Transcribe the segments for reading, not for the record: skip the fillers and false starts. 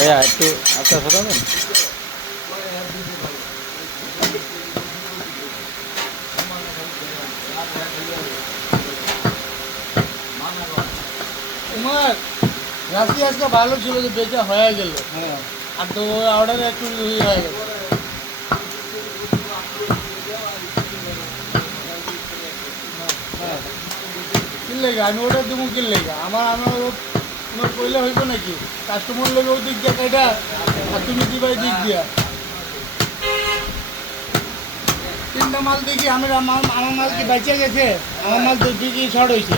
ভাইয়া একটু আচ্ছা শোনাবেন। তোমার রাশি আজকে ভালো ছিল যে বেচা হয়ে গেল। হ্যাঁ আর তো অর্ডার একটু হয়ে গেল। কিনলে আমি অর্ডার দেবো কিনলে আমার তোমার কইলে হইব নাকি? কাস্টমার লোক ওই দিক দিয়ে কাইটা আর তুমি দিবা এই দিক দিয়া। তিনটা মাল দেখি আমার মাল কি বেঁচে গেছে? আমার মাল তো দিকে শর্ট হয়েছে।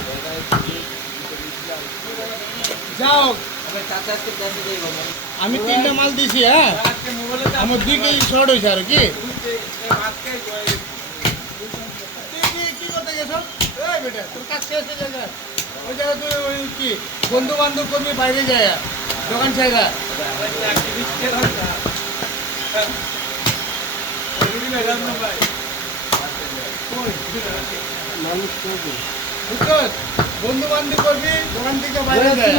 যাও আমি তিনটা মাল দিছি, হ্যাঁ আমার দিকে শর্ট হয়েছে আর কি। কি করতে গেছো? এই বেটা তোর কাজ শেষ হয়ে যায়, ওই জায়গায় তুই ওই কি বন্ধু বান্ধব করবি বাইরে যায় দোকান ছাইরা। বন্ধু বান্ধব করবি দোকান থেকে বাইরে যায়,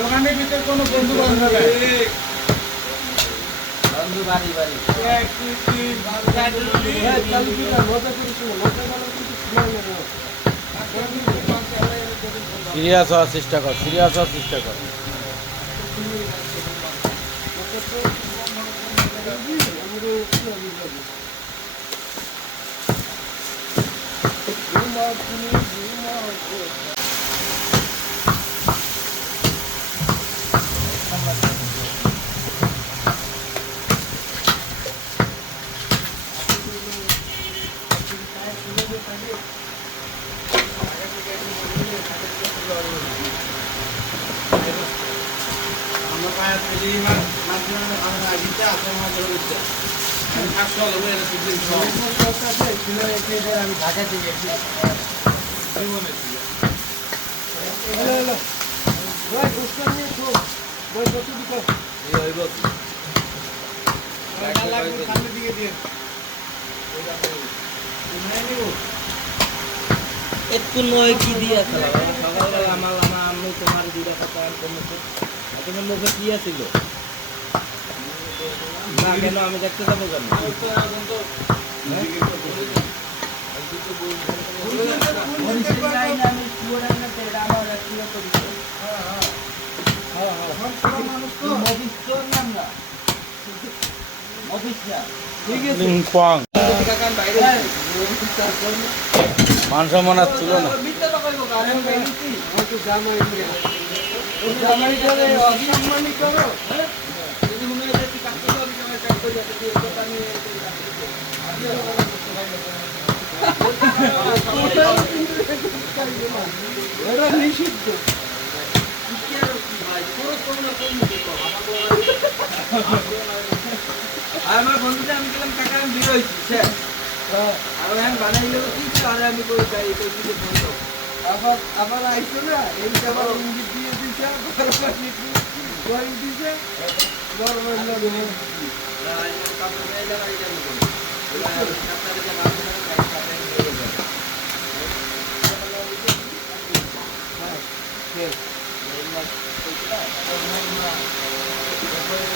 দোকানের ভিতরে কোনো বন্ধু বান্ধব নেই। সিরিয়াস হওয়ার চেষ্টা কর, সিরিয়াস হওয়ার চেষ্টা কর। আমি ঢাকা থেকে সামনের দিকে দিয়ে একটু নয় কি দিয়ে খেলা সকালবেলা আমার আমি তোমার দুটা কথা তোমার মুখে কি আছিল না কেন আমি দেখতে যাবো কেন? মান সম্মানের ছিল না। নিষিদ্ধ আমার বন্ধুটা আমি গেলাম কাকা আমি বের হয়েছি আর আমি বানাইলে কি আর আমি কই যাই কই দিতে বলতো আবার আইছো না এই আবার ইঙ্গিত দিয়ে দিছে গরম দিছে গরম